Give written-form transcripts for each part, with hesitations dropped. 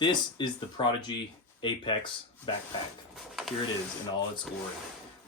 This is the Prodigy Apex backpack. Here it is in all its glory.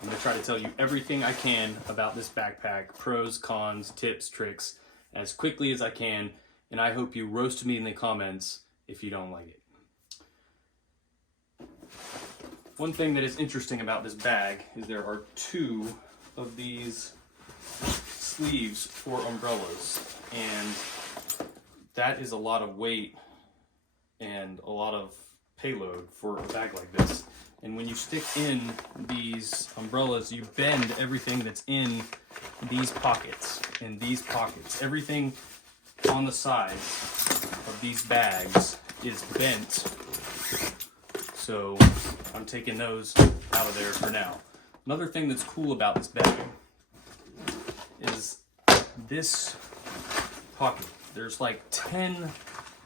I'm going to try to tell you everything I can about this backpack, pros, cons, tips, tricks, as quickly as I can, and I hope you roast me in the comments if you don't like it. One thing that is interesting about this bag is there are two of these sleeves for umbrellas, and that is a lot of weight and a lot of payload for a bag like this. And when you stick in these umbrellas, you bend everything that's in these pockets and these pockets. Everything on the sides of these bags is bent. So I'm taking those out of there for now. Another thing that's cool about this bag is this pocket. There's like 10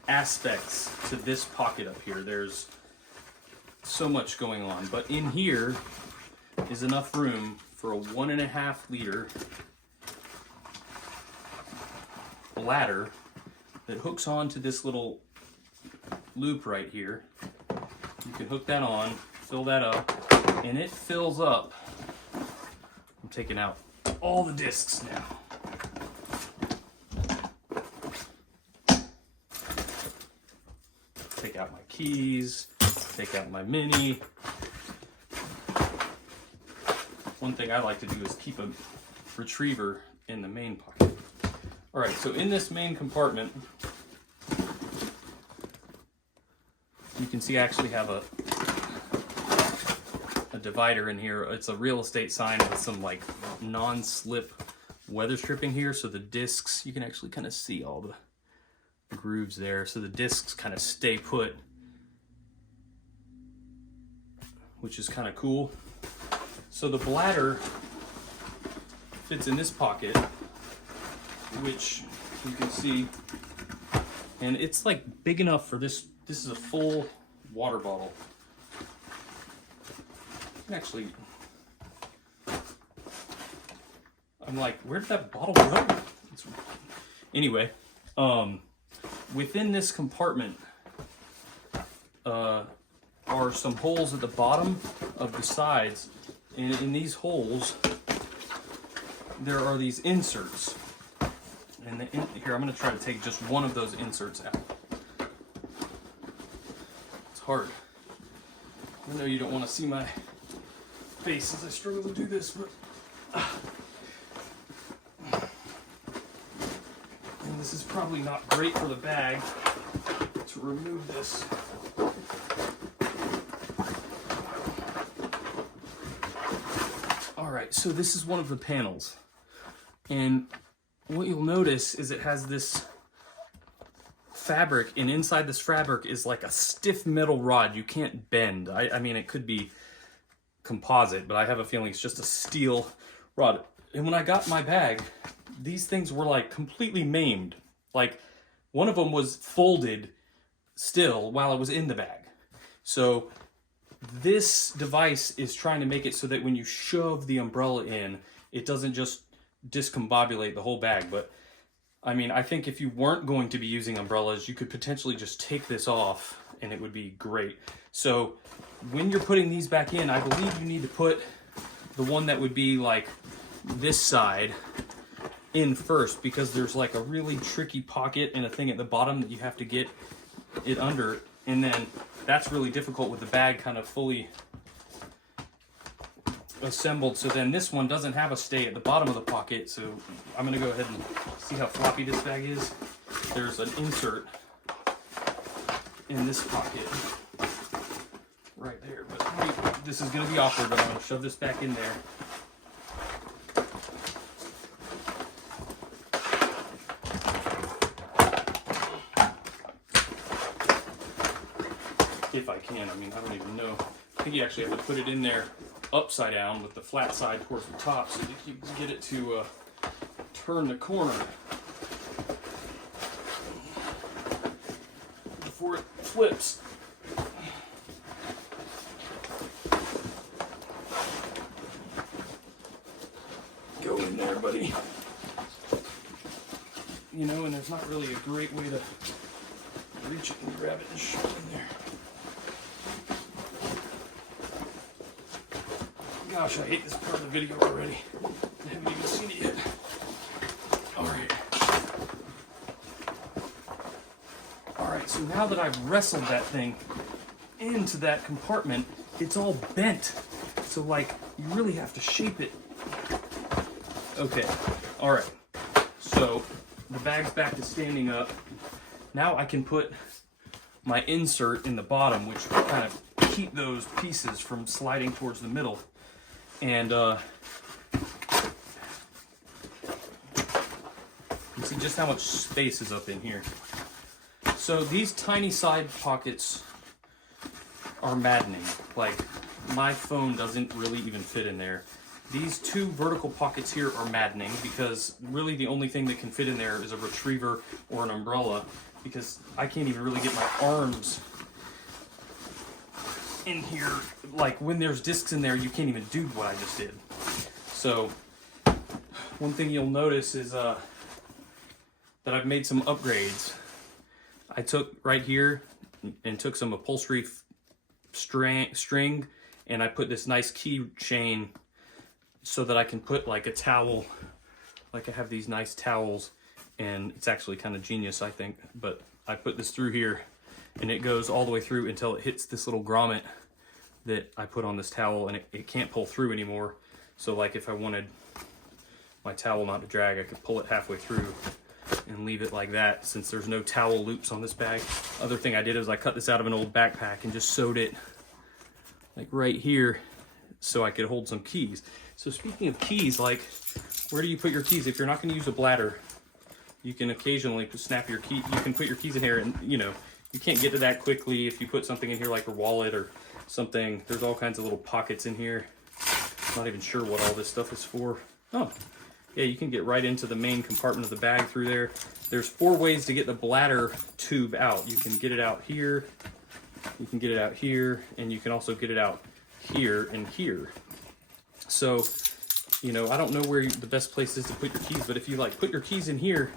aspects to this pocket up here. There's so much going on, but in here is enough room for a 1.5 liter bladder that hooks onto this little loop right here. You can hook that on, fill that up, and it fills up. I'm taking out all the discs now. Take out my keys, take out my mini. One thing I like to do is keep a retriever in the main pocket. All right, so in this main compartment, you can see I actually have a divider in here. It's a real estate sign with some like non-slip weather stripping here, so the discs, you can actually kind of see all the grooves there, so the discs kind of stay put, which is kind of cool. So the bladder fits in this pocket, which you can see, and it's like big enough for this. This is a full water bottle. Actually, I'm like, where did that bottle go? Anyway, within this compartment are some holes at the bottom of the sides, and in these holes there are these inserts. And here, I'm going to try to take just one of those inserts out. It's hard. I know you don't want to see my face as I struggle to do this, but and this is probably not great for the bag to remove this. All right, so this is one of the panels, and what you'll notice is it has this fabric, and inside this fabric is like a stiff metal rod you can't bend. I mean, it could be composite, but I have a feeling it's just a steel rod. And when I got my bag, these things were like completely maimed. Like one of them was folded still while it was in the bag. So this device is trying to make it so that when you shove the umbrella in, it doesn't just discombobulate the whole bag. But I mean, I think if you weren't going to be using umbrellas, you could potentially just take this off and it would be great. So when you're putting these back in, I believe you need to put the one that would be like this side in first, because there's like a really tricky pocket and a thing at the bottom that you have to get it under, and then that's really difficult with the bag kind of fully assembled. So then this one doesn't have a stay at the bottom of the pocket, so I'm going to go ahead and see how floppy this bag is. There's an insert in this pocket right there, but this is going to be awkward, but I'm going to shove this back in there. If I can, I mean, I don't even know. I think you actually have to put it in there upside down with the flat side towards the top so that you can get it to turn the corner before it flips. Go in there, buddy. You know, and there's not really a great way to reach it and grab it and shove it in there. Gosh, I hate this part of the video already. I haven't even seen it yet. Alright. Alright, so now that I've wrestled that thing into that compartment, it's all bent. So like, you really have to shape it. Okay, alright. So, the bag's back to standing up. Now I can put my insert in the bottom, which will kind of keep those pieces from sliding towards the middle. And you see just how much space is up in here. So these tiny side pockets are maddening. Like, my phone doesn't really even fit in there. These two vertical pockets here are maddening because really the only thing that can fit in there is a retriever or an umbrella, because I can't even really get my arms in here. Like, when there's discs in there, you can't even do what I just did. So one thing you'll notice is that I've made some upgrades. I took right here and took some upholstery string and I put this nice key chain so that I can put like a towel, like I have these nice towels, and it's actually kind of genius, I think, but I put this through here and it goes all the way through until it hits this little grommet that I put on this towel, and it can't pull through anymore. So like if I wanted my towel not to drag, I could pull it halfway through and leave it like that, since there's no towel loops on this bag. Other thing I did is I cut this out of an old backpack and just sewed it like right here so I could hold some keys. So speaking of keys, like, where do you put your keys? If you're not going to use a bladder, you can occasionally snap your key. You can put your keys in here, and you know, you can't get to that quickly if you put something in here like your wallet or something. There's all kinds of little pockets in here. Not even sure what all this stuff is for. Oh, yeah, you can get right into the main compartment of the bag through there. There's 4 ways to get the bladder tube out. You can get it out here, you can get it out here, and you can also get it out here and here. So, you know, I don't know where the best place is to put your keys, but if you like put your keys in here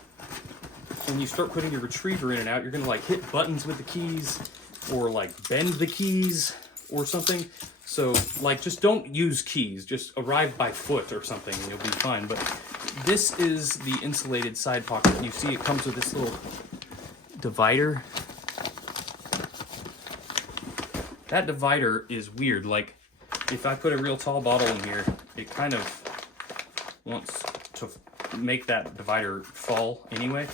and you start putting your retriever in and out, you're gonna like hit buttons with the keys or like bend the keys or something. So like, just don't use keys, just arrive by foot or something and you'll be fine. But this is the insulated side pocket. You see it comes with this little divider. That divider is weird. Like, if I put a real tall bottle in here, it kind of wants to make that divider fall anyway.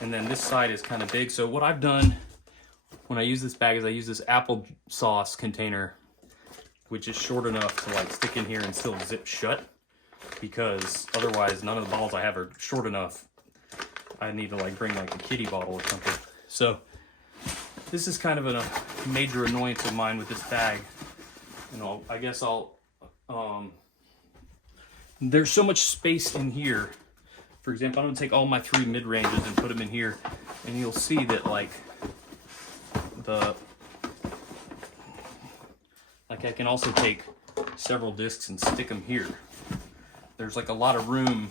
And then this side is kind of big. So what I've done when I use this bag is I use this applesauce container, which is short enough to like stick in here and still zip shut, because otherwise none of the bottles I have are short enough. I need to like bring like a kitty bottle or something. So this is kind of a major annoyance of mine with this bag. You know, I guess there's so much space in here. For example, I'm gonna take all my 3 mid-ranges and put them in here, and you'll see that like I can also take several discs and stick them here. There's like a lot of room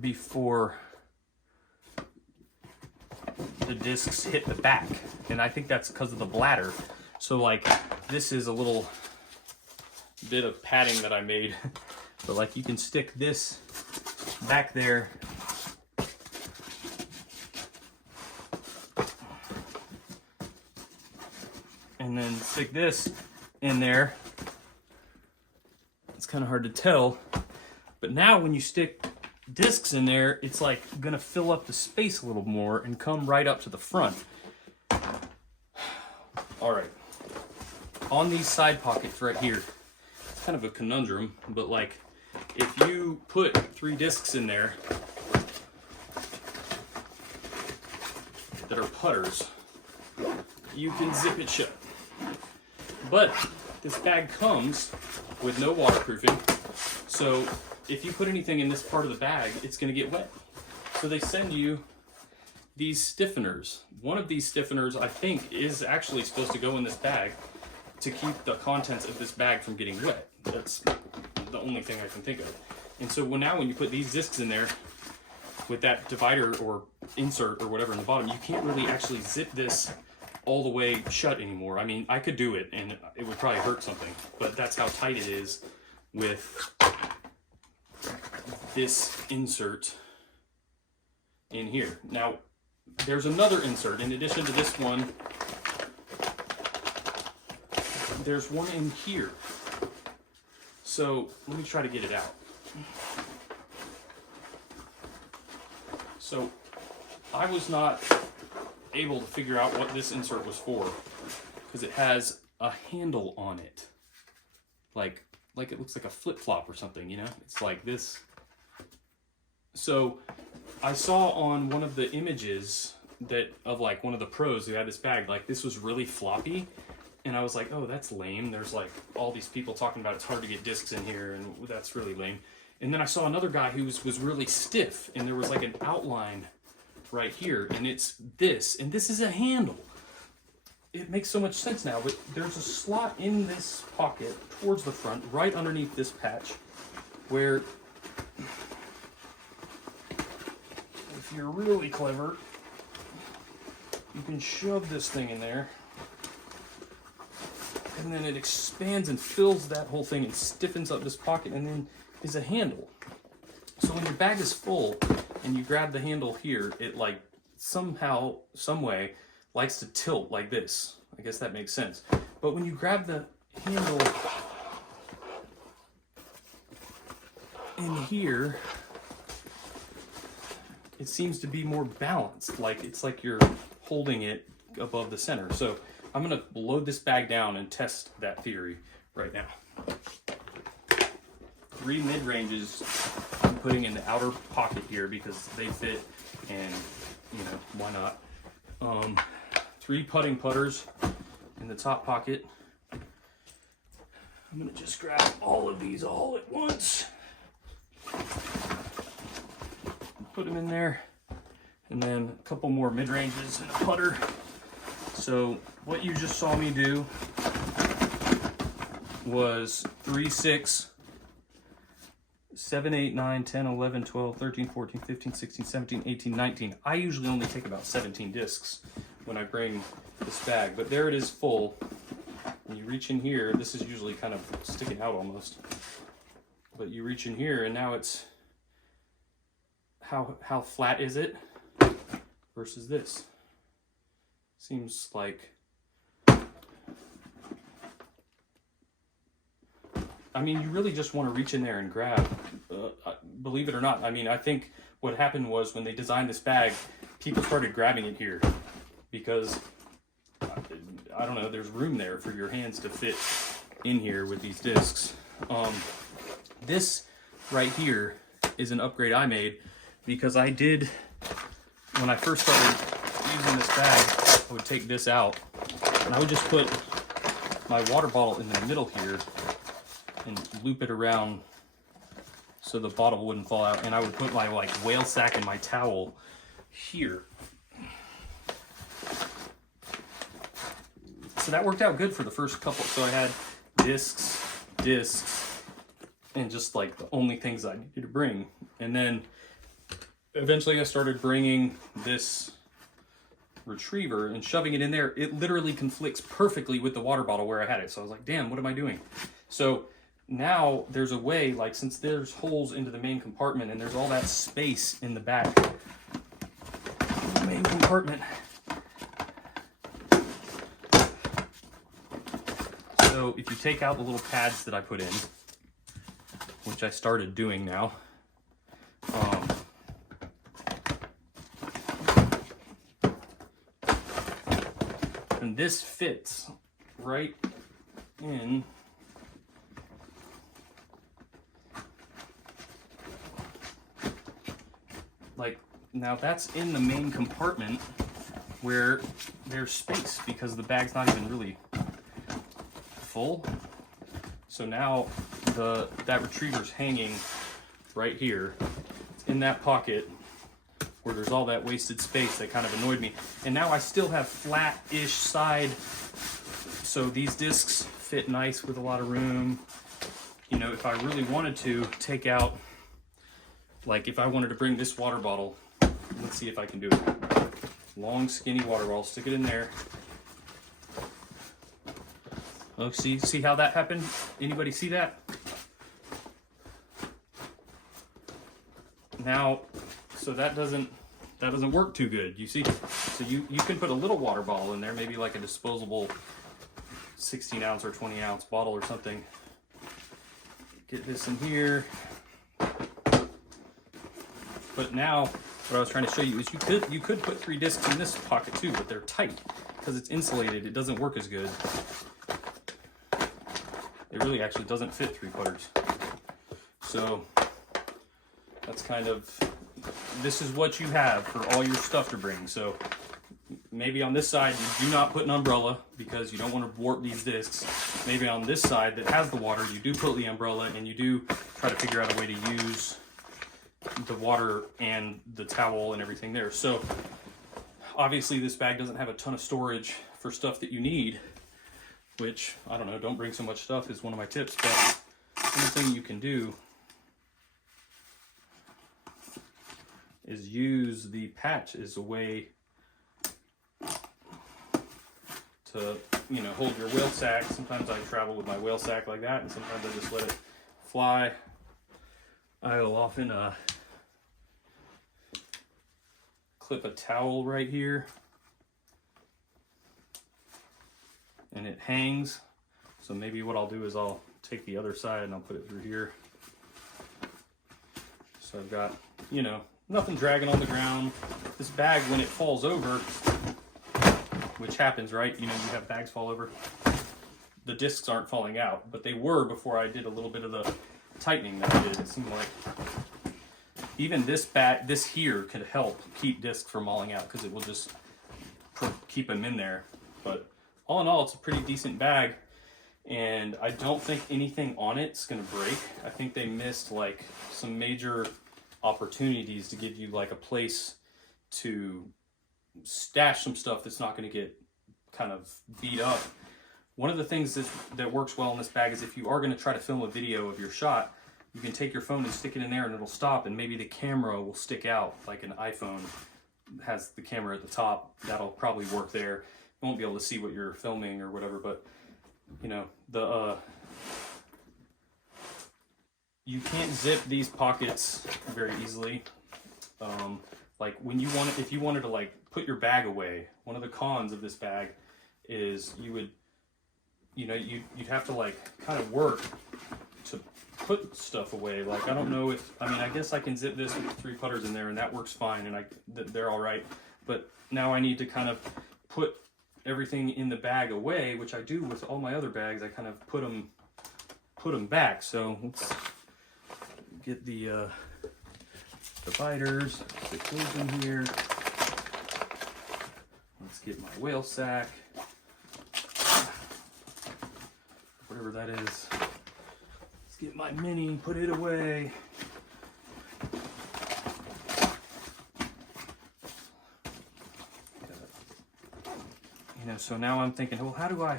before the discs hit the back, and I think that's because of the bladder. So like, this is a little bit of padding that I made, but like you can stick this back there and then stick this in there. It's kind of hard to tell, but now when you stick discs in there, it's like gonna fill up the space a little more and come right up to the front. All right, on these side pockets right here, it's kind of a conundrum, but like if you put 3 discs in there that are putters, you can zip it shut. But this bag comes with no waterproofing, so if you put anything in this part of the bag, it's going to get wet. So they send you these stiffeners. One of these stiffeners, I think, is actually supposed to go in this bag to keep the contents of this bag from getting wet. That's the only thing I can think of. And so now when you put these discs in there with that divider or insert or whatever in the bottom, you can't really actually zip this all the way shut anymore. I mean, I could do it and it would probably hurt something, but that's how tight it is with this insert in here. Now, there's another insert in addition to this one. There's one in here. So let me try to get it out. So I was not able to figure out what this insert was for because it has a handle on it. Like it looks like a flip-flop or something, you know? It's like this. So I saw on one of the images that of like one of the pros who had this bag, like this was really floppy. And I was like, oh, that's lame. There's like all these people talking about it's hard to get discs in here, and that's really lame. And then I saw another guy who was really stiff, and there was like an outline right here, and it's this, and this is a handle. It makes so much sense now, but there's a slot in this pocket towards the front, right underneath this patch, where if you're really clever, you can shove this thing in there. And then it expands and fills that whole thing and stiffens up this pocket, and then is a handle. So when your bag is full and you grab the handle here, it like somehow, some way likes to tilt like this. I guess that makes sense. But when you grab the handle in here, it seems to be more balanced. Like it's like you're holding it above the center. So I'm gonna load this bag down and test that theory right now. 3 mid-ranges I'm putting in the outer pocket here because they fit, and you know, why not? 3 putting putters in the top pocket. I'm gonna just grab all of these all at once. Put them in there, and then a couple more mid-ranges and a putter. So what you just saw me do was 3, 6, 7, 8, 9, 10, 11, 12, 13, 14, 15, 16, 17, 18, 19. I usually only take about 17 discs when I bring this bag, but there it is full. When you reach in here, this is usually kind of sticking out almost, but you reach in here and now it's, how flat is it versus this? Seems like, I mean, you really just want to reach in there and grab, believe it or not. I mean, I think what happened was when they designed this bag, people started grabbing it here because, I don't know, there's room there for your hands to fit in here with these discs. This right here is an upgrade I made because I did, when I first started using this bag, I would take this out and I would just put my water bottle in the middle here and loop it around so the bottle wouldn't fall out, and I would put my like whale sack and my towel here. So that worked out good for the first couple. So I had discs, and just like the only things I needed to bring. And then eventually I started bringing this retriever and shoving it in there. It literally conflicts perfectly with the water bottle where I had it. So I was like, damn, what am I doing? So now there's a way, like since there's holes into the main compartment and there's all that space in the back of the main compartment. So if you take out the little pads that I put in, which I started doing now, and this fits right in like, now that's in the main compartment where there's space because the bag's not even really full. So now that retriever's hanging right here. It's in that pocket where there's all that wasted space that kind of annoyed me. And now I still have flat-ish side, so these discs fit nice with a lot of room. You know, if I really wanted to take out, like if I wanted to bring this water bottle let's see if I can do it. Long skinny water ball, stick it in there. Oh, see how that happened? Anybody see that? Now, so that doesn't work too good, you see? So you can put a little water bottle in there, maybe like a disposable 16 ounce or 20 ounce bottle or something. Get this in here. But now, what I was trying to show you is you could put 3 discs in this pocket too, but they're tight. Because it's insulated, it doesn't work as good. It really actually doesn't fit 3/4. So that's kind of, this is what you have for all your stuff to bring. So maybe on this side you do not put an umbrella because you don't want to warp these discs. Maybe on this side that has the water, you do put the umbrella, and you do try to figure out a way to use the water and the towel and everything there. So obviously this bag doesn't have a ton of storage for stuff that you need, which, I don't know, don't bring so much stuff is one of my tips, but anything you can do is use the patch as a way to, you know, hold your whale sack. Sometimes I travel with my whale sack like that, and sometimes I just let it fly. I'll often clip a towel right here, and it hangs. So maybe what I'll do is I'll take the other side and I'll put it through here. So I've got, you know, nothing dragging on the ground. This bag, when it falls over, which happens, right? You know, you have bags fall over. The discs aren't falling out, but they were before I did a little bit of the tightening that I did. It seemed like even this here could help keep discs from falling out because it will just keep them in there. But all in all, it's a pretty decent bag, and I don't think anything on it's gonna break. I think they missed like some major opportunities to give you like a place to stash some stuff that's not going to get kind of beat up. One of the things that works well in this bag is if you are going to try to film a video of your shot, you can take your phone and stick it in there and it'll stop, and maybe the camera will stick out like an iPhone has the camera at the top. That'll probably work there. You won't be able to see what you're filming or whatever, but you know, you can't zip these pockets very easly. Like when if you wanted to like put your bag away, one of the cons of this bag is you'd have to like kind of work to put stuff away. Like, I don't know if, I mean, I guess I can zip this with 3 putters in there and that works fine, and they're all right. But now I need to kind of put everything in the bag away, which I do with all my other bags. I kind of put them back. So let's get the dividers, stick those in here. Let's get my whale sack, whatever that is. Let's get my mini, put it away. You know, so now I'm thinking, well, how do I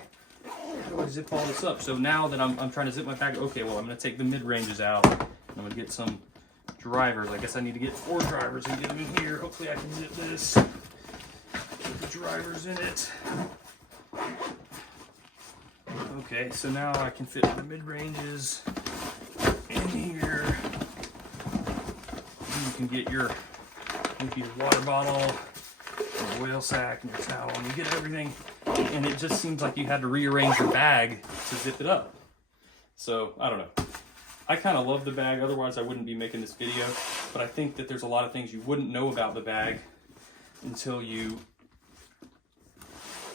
zip all this up? So now that I'm trying to zip my bag, okay, well, I'm going to take the mid-ranges out. I'm going to get some drivers. I guess I need to get 4 drivers and get them in here. Hopefully I can zip this. Put the drivers in it. Okay, so now I can fit the mid-ranges in here. And you can get your water bottle, your whale sack, and your towel, and you get everything. And it just seems like you had to rearrange your bag to zip it up. So, I don't know. I kind of love the bag, otherwise I wouldn't be making this video, but I think that there's a lot of things you wouldn't know about the bag until you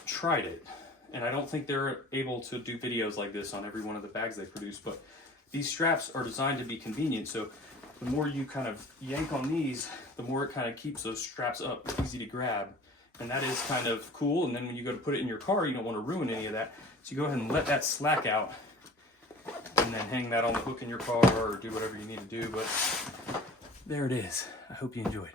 tried it. And I don't think they're able to do videos like this on every one of the bags they produce, but these straps are designed to be convenient, so the more you kind of yank on these, the more it kind of keeps those straps up, easy to grab. And that is kind of cool, and then when you go to put it in your car, you don't want to ruin any of that, so you go ahead and let that slack out, and then hang that on the hook in your car or do whatever you need to do. But there it is. I hope you enjoyed.